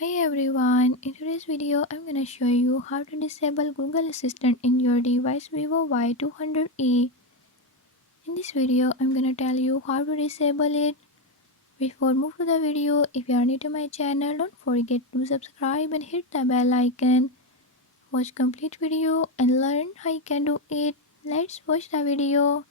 Hi everyone, in today's video I'm gonna show you how to disable Google Assistant in your device Vivo Y200e. In this video I'm gonna tell you how to disable it. Before move to the video, if you are new to my channel, don't forget to subscribe and hit the bell icon. Watch complete video and learn how you can do it. Let's watch the video.